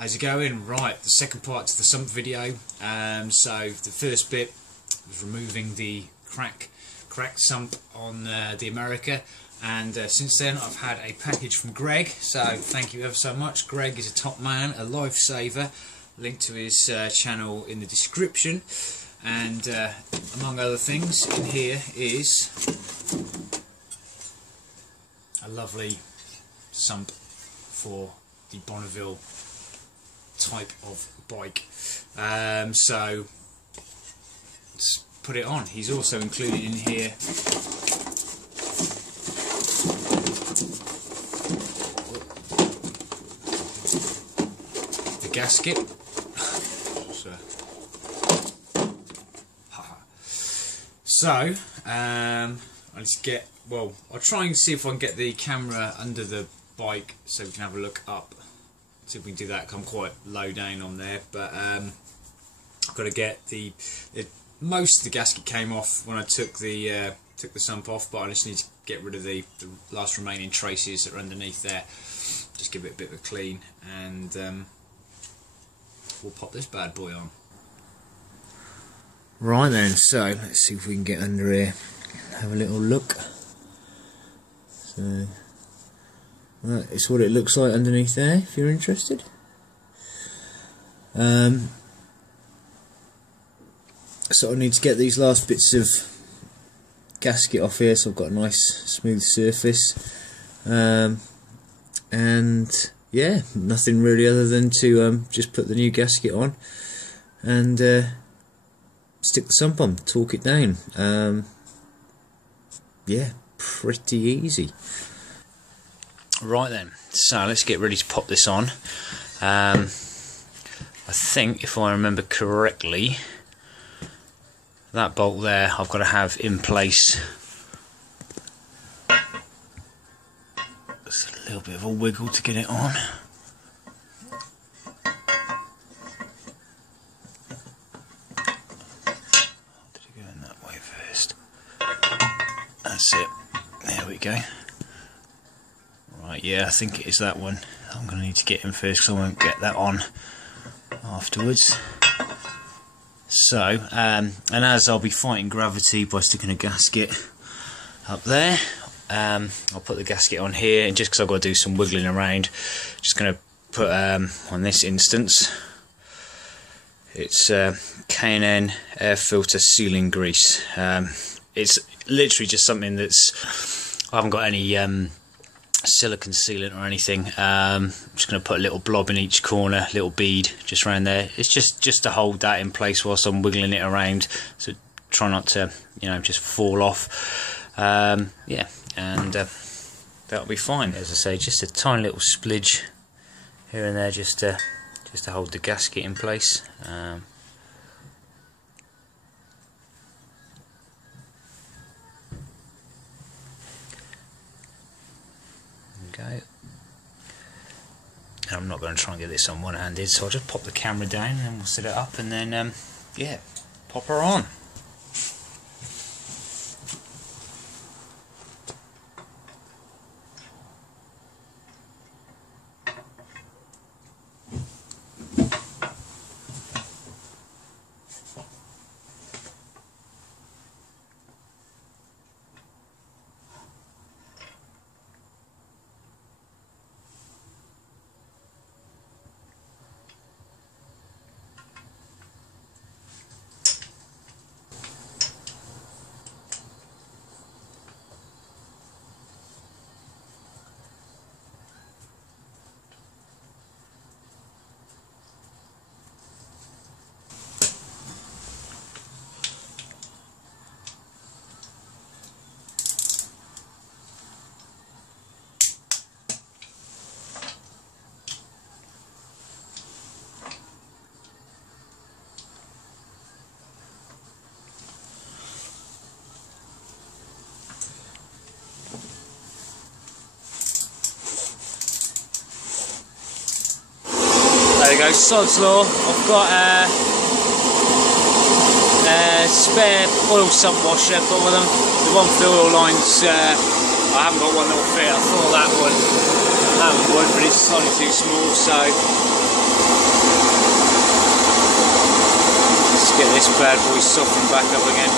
How's it going? Right, the second part to the sump video. So the first bit was removing the cracked sump on the America, and since then I've had a package from Greg, so thank you ever so much. Greg is a top man, a lifesaver. Link to his channel in the description, and among other things in here is a lovely sump for the Bonneville type of bike. So let's put it on. He's also included in here the gasket. So I'll try and see if I can get the camera under the bike so we can have a look up. See if we can do that. I'm quite low down on there, but I've got to get most of the gasket came off when I took the sump off, but I just need to get rid of the last remaining traces that are underneath there. Just give it a bit of a clean, and we'll pop this bad boy on. Right then, so let's see if we can get under here, have a little look. So that is what it looks like underneath there, if you're interested. So I need to get these last bits of gasket off here, so I've got a nice smooth surface. And yeah, nothing really other than to just put the new gasket on and stick the sump on, torque it down. Yeah, pretty easy. Right then, so let's get ready to pop this on. I think, if I remember correctly, that bolt there I've got to have in place. Just a little bit of a wiggle to get it on. Did it go in that way first? That's it. There we go. Right, yeah, I think it is that one. I'm going to need to get in first because I won't get that on afterwards. So, and as I'll be fighting gravity by sticking a gasket up there, I'll put the gasket on here, and just because I've got to do some wiggling around, just going to put, on this instance, it's K&N air filter sealing grease. It's literally just something that's, I haven't got any silicone sealant or anything. I'm just going to put a little blob in each corner, little bead just around there. It's just to hold that in place whilst I'm wiggling it around, so try not to, just fall off. Yeah, and that'll be fine. As I say, just a tiny little splidge here and there, just to hold the gasket in place. And I'm not going to try and get this on one-handed, so I'll just pop the camera down and then we'll set it up, and then yeah, pop her on. There we go, sod's law. I've got a spare oil sump washer, but one of them, the one for the oil lines, I haven't got one that'll fit. I thought that would, but it's slightly too small, so get this bad boy softened back up again.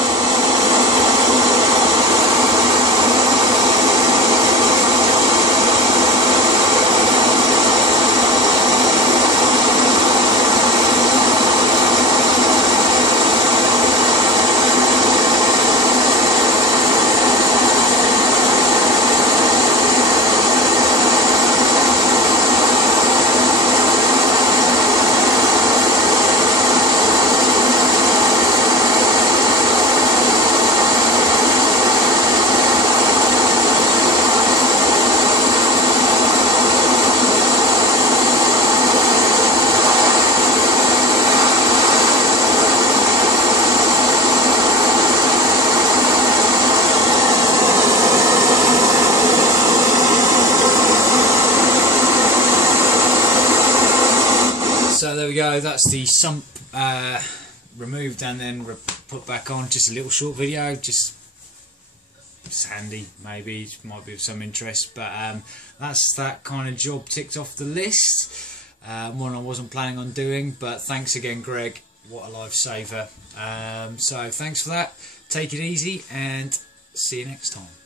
So there we go, that's the sump removed and then put back on. Just a little short video, just it's handy, maybe it might be of some interest, but that's that kind of job ticked off the list. One I wasn't planning on doing, but thanks again Greg, what a lifesaver. So thanks for that, take it easy and see you next time.